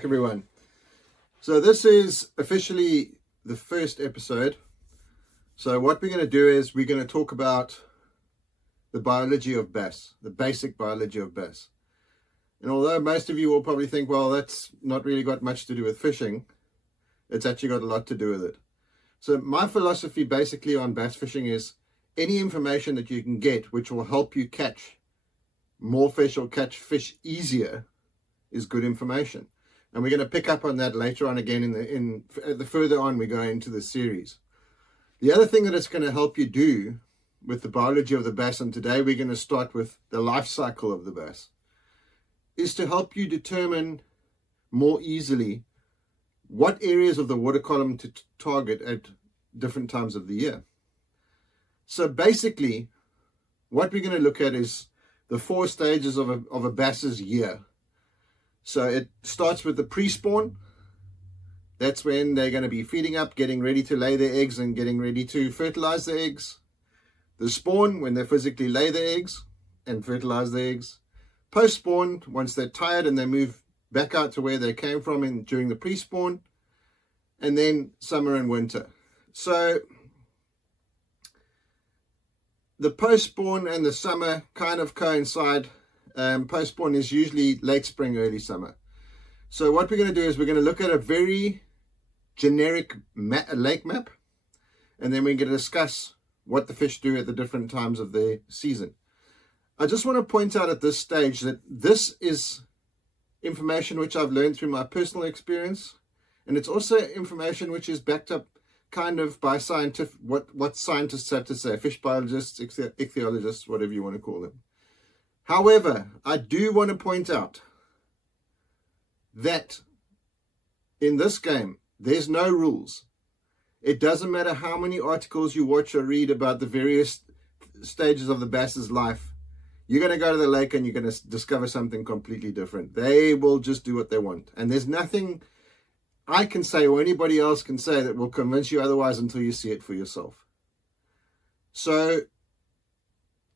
back, everyone. So this is officially the first episode. So what we're going to do is we're going to talk about the biology of bass, the basic biology of bass. And although most of you will probably think, well, that's not really got much to do with fishing, it's actually got a lot to do with it. So my philosophy basically on bass fishing is any information that you can get which will help you catch more fish or catch fish easier is good information. And we're going to pick up on that later on again in the further on we go into the series. The other thing that it's going to help you do with the biology of the bass, and today we're going to start with the life cycle of the bass, is to help you determine more easily what areas of the water column to target at different times of the year. So basically, what we're going to look at is the 4 stages of a bass's year. So it starts with the pre-spawn. That's when they're going to be feeding up, getting ready to lay their eggs and getting ready to fertilize the eggs. The spawn, when they physically lay the eggs and fertilize the eggs. Post-spawn, once they're tired and they move back out to where they came from during the pre-spawn. And then summer and winter. So the post-spawn and the summer kind of coincide. Post-spawn is usually late spring, early summer. So what we're going to do is we're going to look at a very generic lake map, and then we're going to discuss what the fish do at the different times of the season. I just want to point out at this stage that this is information which I've learned through my personal experience, and it's also information which is backed up kind of by scientific, what scientists have to say, fish biologists, ichthyologists, whatever you want to call them. However, I do want to point out that in this game, there's no rules. It doesn't matter how many articles you watch or read about the various stages of the bass's life. You're going to go to the lake and you're going to discover something completely different. They will just do what they want. And there's nothing I can say or anybody else can say that will convince you otherwise until you see it for yourself. So,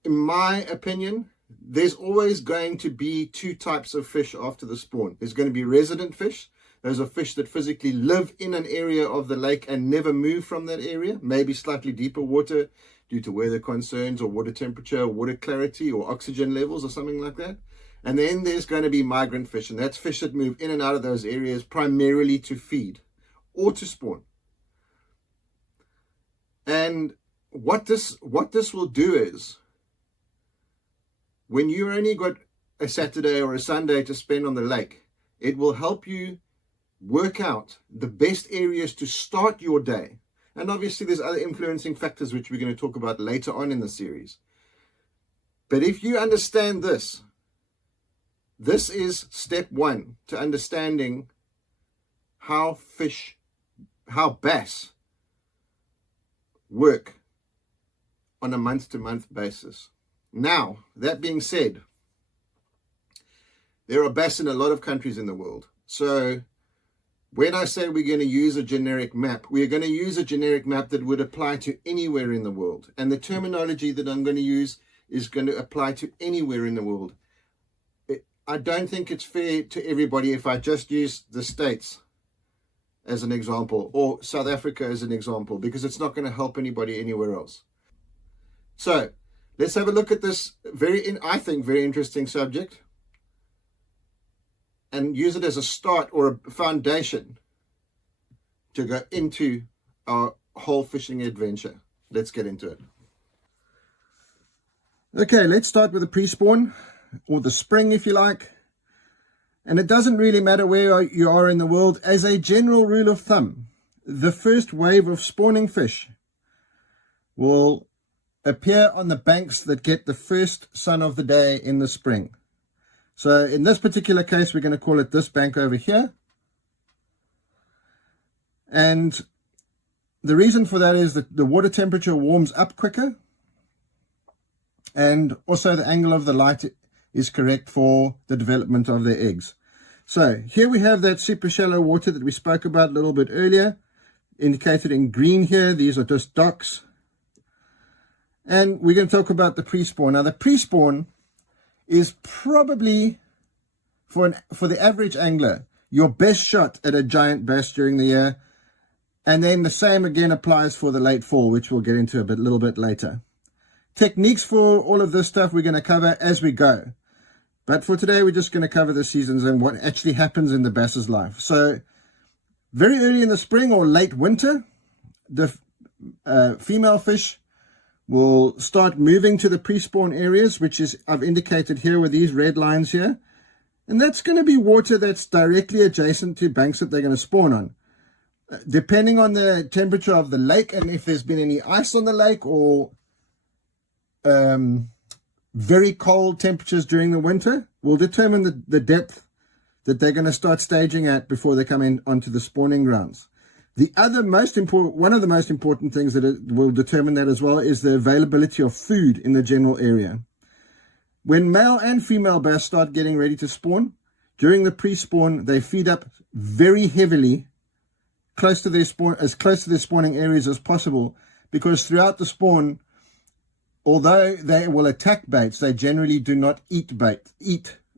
in my opinion, there's always going to be 2 types of fish after the spawn. There's going to be resident fish. Those are fish that physically live in an area of the lake and never move from that area, maybe slightly deeper water due to weather concerns or water temperature, or water clarity or oxygen levels or something like that. And then there's going to be migrant fish, and that's fish that move in and out of those areas primarily to feed or to spawn. And what this will do is, when you only got a Saturday or a Sunday to spend on the lake, it will help you work out the best areas to start your day. And obviously there's other influencing factors which we're going to talk about later on in the series. But if you understand this is step 1 to understanding how bass work on a month-to-month basis. Now, that being said, there are bass in a lot of countries in the world. So when I say we're going to use a generic map, we're going to use a generic map that would apply to anywhere in the world. And the terminology that I'm going to use is going to apply to anywhere in the world. I don't think it's fair to everybody if I just use the States as an example or South Africa as an example, because it's not going to help anybody anywhere else. So let's have a look at this I think, very interesting subject and use it as a start or a foundation to go into our whole fishing adventure. Let's get into it. Okay, let's start with the pre-spawn, or the spring if you like. And it doesn't really matter where you are in the world. As a general rule of thumb, the first wave of spawning fish will appear on the banks that get the first sun of the day in the spring. So in this particular case, we're going to call it this bank over here. And the reason for that is that the water temperature warms up quicker. And also the angle of the light is correct for the development of their eggs. So here we have that super shallow water that we spoke about a little bit earlier, indicated in green here. These are just docks. And we're going to talk about the pre-spawn. Now the pre-spawn is probably, for the average angler, your best shot at a giant bass during the year. And then the same again applies for the late fall, which we'll get into a little bit later. Techniques for all of this stuff we're going to cover as we go. But for today, we're just going to cover the seasons and what actually happens in the bass's life. So very early in the spring or late winter, the female fish will start moving to the pre-spawn areas, which is I've indicated here with these red lines here. And that's going to be water that's directly adjacent to banks that they're going to spawn on. Depending on the temperature of the lake and if there's been any ice on the lake or very cold temperatures during the winter, will determine the depth that they're going to start staging at before they come in onto the spawning grounds. One of the most important things that will determine that as well is the availability of food in the general area. When male and female bass start getting ready to spawn, during the pre-spawn, they feed up very heavily close to their spawning areas as possible, because throughout the spawn, although they will attack baits, they generally do not eat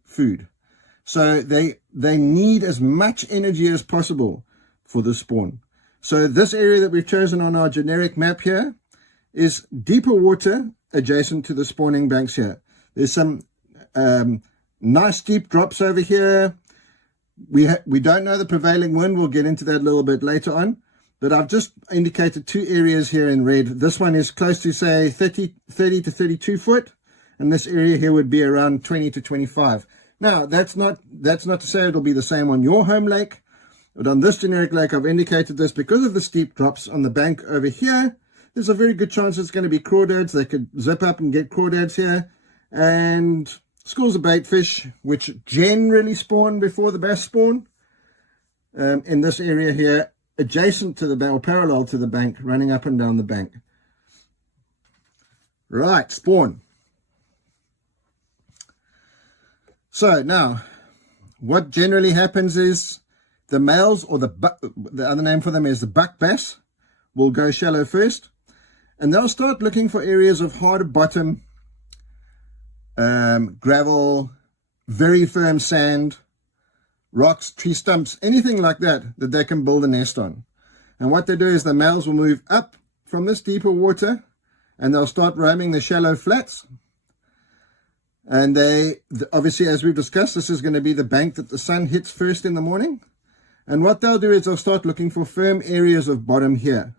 food. So they need as much energy as possible for the spawn. So this area that we've chosen on our generic map here is deeper water adjacent to the spawning banks here. There's some nice deep drops over here. We don't know the prevailing wind. We'll get into that a little bit later on. But I've just indicated two areas here in red. This one is close to, say, 30 to 32 foot. And this area here would be around 20 to 25. Now, that's not to say it'll be the same on your home lake. But on this generic lake, I've indicated this because of the steep drops on the bank over here. There's a very good chance it's going to be crawdads. They could zip up and get crawdads here. And schools of bait fish, which generally spawn before the bass spawn, in this area here, adjacent to the bank or parallel to the bank, running up and down the bank. Right, spawn. So now, what generally happens is the males, or the other name for them is the buck bass, will go shallow first, and they'll start looking for areas of hard bottom, gravel, very firm sand, rocks, tree stumps, anything like that they can build a nest on. And what they do is the males will move up from this deeper water and they'll start roaming the shallow flats. And obviously, as we've discussed, this is going to be the bank that the sun hits first in the morning. And what they'll do is they'll start looking for firm areas of bottom here.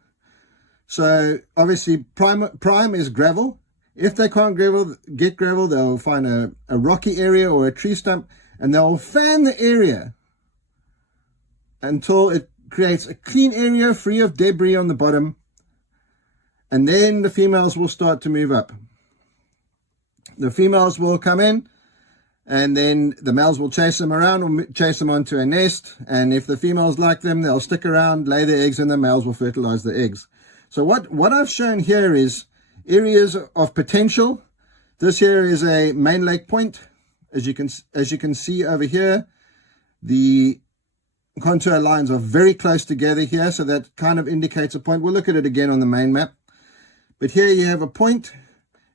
So obviously prime is gravel. If they can't get gravel, they'll find a rocky area or a tree stump, and they'll fan the area until it creates a clean area free of debris on the bottom. And then the females will start to move up. The females will come in, and then the males will chase them around or chase them onto a nest. And if the females like them, they'll stick around, lay their eggs, and the males will fertilize the eggs. So what I've shown here is areas of potential. This here is a main lake point. As you can see over here, the contour lines are very close together here, so that kind of indicates a point. We'll look at it again on the main map. But here you have a point,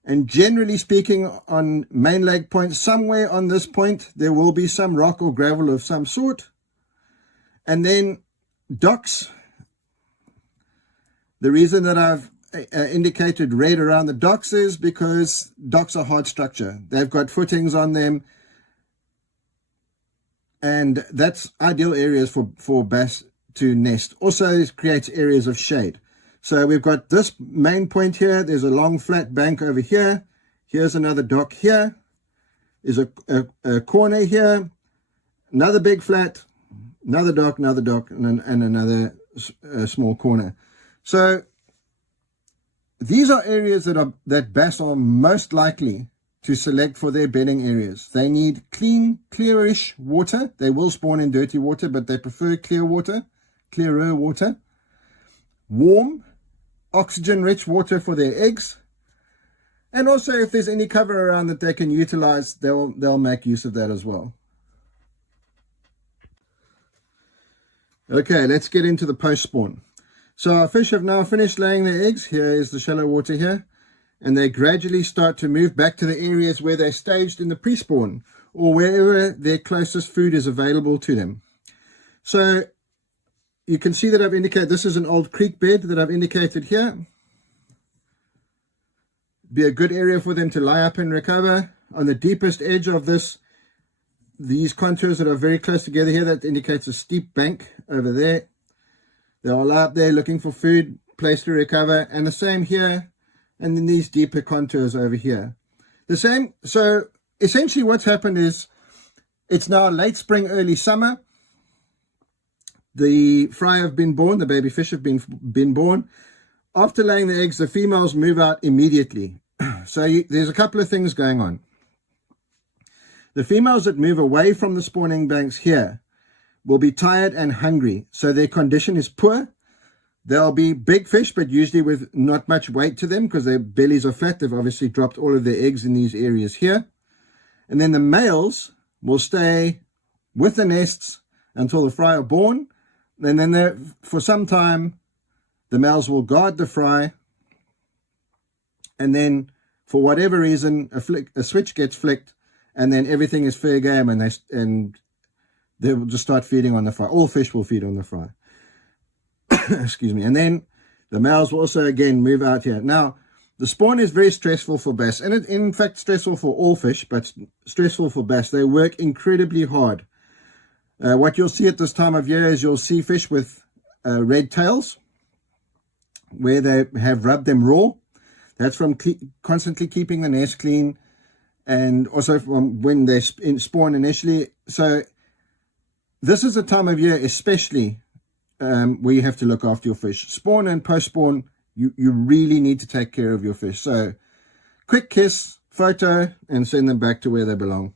and generally speaking, on main lake point, somewhere on this point, there will be some rock or gravel of some sort. And then docks. The reason that I've indicated red around the docks is because docks are hard structure. They've got footings on them, and that's ideal areas for bass to nest. Also, it creates areas of shade. So we've got this main point here. There's a long flat bank over here. Here's another dock here. There's a corner here. Another big flat. Another dock, and another small corner. So these are areas that bass are most likely to select for their bedding areas. They need clean, clearish water. They will spawn in dirty water, but they prefer clearer water. Warm, oxygen-rich water for their eggs. And also, if there's any cover around that they can utilize, they'll make use of that as well. Okay, let's get into the post-spawn. So our fish have now finished laying their eggs. Here is the shallow water here. And they gradually start to move back to the areas where they staged in the pre-spawn, or wherever their closest food is available to them. So you can see that I've indicated this is an old creek bed that I've indicated here. Be a good area for them to lie up and recover. On the deepest edge of these contours that are very close together here, that indicates a steep bank over there. They'll lie up there looking for food, place to recover, and the same here, and then these deeper contours over here. The same. So essentially what's happened is it's now late spring, early summer. The fry have been born, the baby fish have been born. After laying the eggs, the females move out immediately. So there's a couple of things going on. The females that move away from the spawning banks here will be tired and hungry, so their condition is poor. They'll be big fish, but usually with not much weight to them because their bellies are flat. They've obviously dropped all of their eggs in these areas here. And then the males will stay with the nests until the fry are born. And then for some time, the males will guard the fry. And then for whatever reason, a switch gets flicked, and then everything is fair game, and they will just start feeding on the fry. All fish will feed on the fry. Excuse me. And then the males will also again move out here. Now, the spawn is very stressful for bass, and it, in fact, stressful for all fish, but stressful for bass. They work incredibly hard. What you'll see at this time of year is you'll see fish with red tails, where they have rubbed them raw. That's from constantly keeping the nest clean, and also from when they spawn initially. So this is a time of year especially where you have to look after your fish. Spawn and post-spawn, you really need to take care of your fish. So quick kiss, photo, and send them back to where they belong.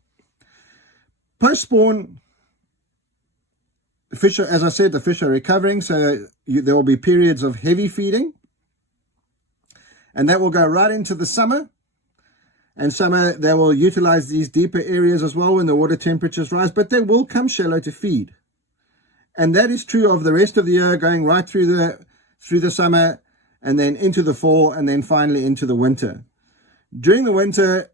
Post-spawn, fish, as I said, the fish are recovering, so there will be periods of heavy feeding, and that will go right into the summer. And summer, they will utilize these deeper areas as well when the water temperatures rise, but they will come shallow to feed. And that is true of the rest of the year, going right through the summer, and then into the fall, and then finally into the winter. During the winter,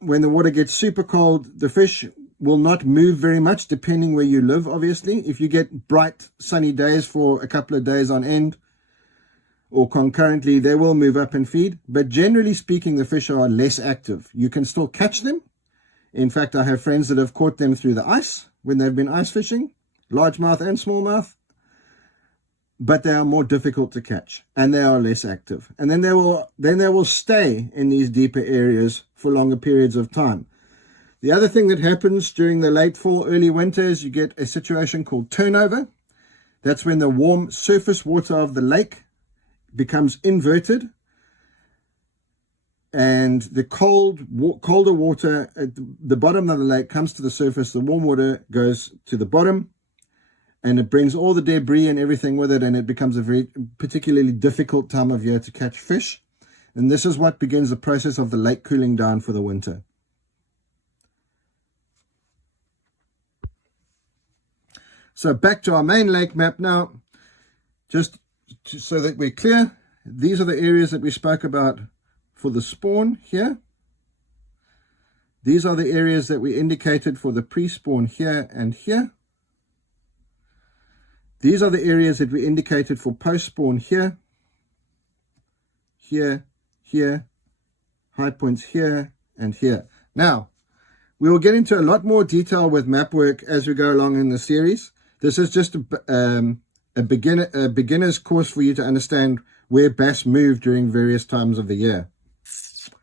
when the water gets super cold, the fish will not move very much, depending where you live, obviously. If you get bright, sunny days for a couple of days on end, or concurrently, they will move up and feed. But generally speaking, the fish are less active. You can still catch them. In fact, I have friends that have caught them through the ice when they've been ice fishing, largemouth and smallmouth. But they are more difficult to catch, and they are less active. And then they will stay in these deeper areas for longer periods of time. The other thing that happens during the late fall, early winter is you get a situation called turnover. That's when the warm surface water of the lake becomes inverted, and the colder water at the bottom of the lake comes to the surface. The warm water goes to the bottom, and it brings all the debris and everything with it, and it becomes a very particularly difficult time of year to catch fish. And this is what begins the process of the lake cooling down for the winter. So back to our main lake map now, just so that we're clear. These are the areas that we spoke about for the spawn here. These are the areas that we indicated for the pre-spawn here and here. These are the areas that we indicated for post-spawn here, here, here, high points here and here. Now, we will get into a lot more detail with map work as we go along in the series. This is just a beginner's course for you to understand where bass move during various times of the year.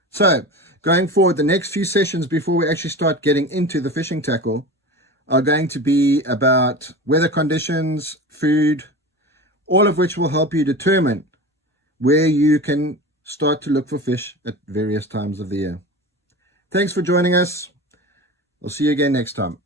So, going forward, the next few sessions before we actually start getting into the fishing tackle are going to be about weather conditions, food, all of which will help you determine where you can start to look for fish at various times of the year. Thanks for joining us. I'll see you again next time.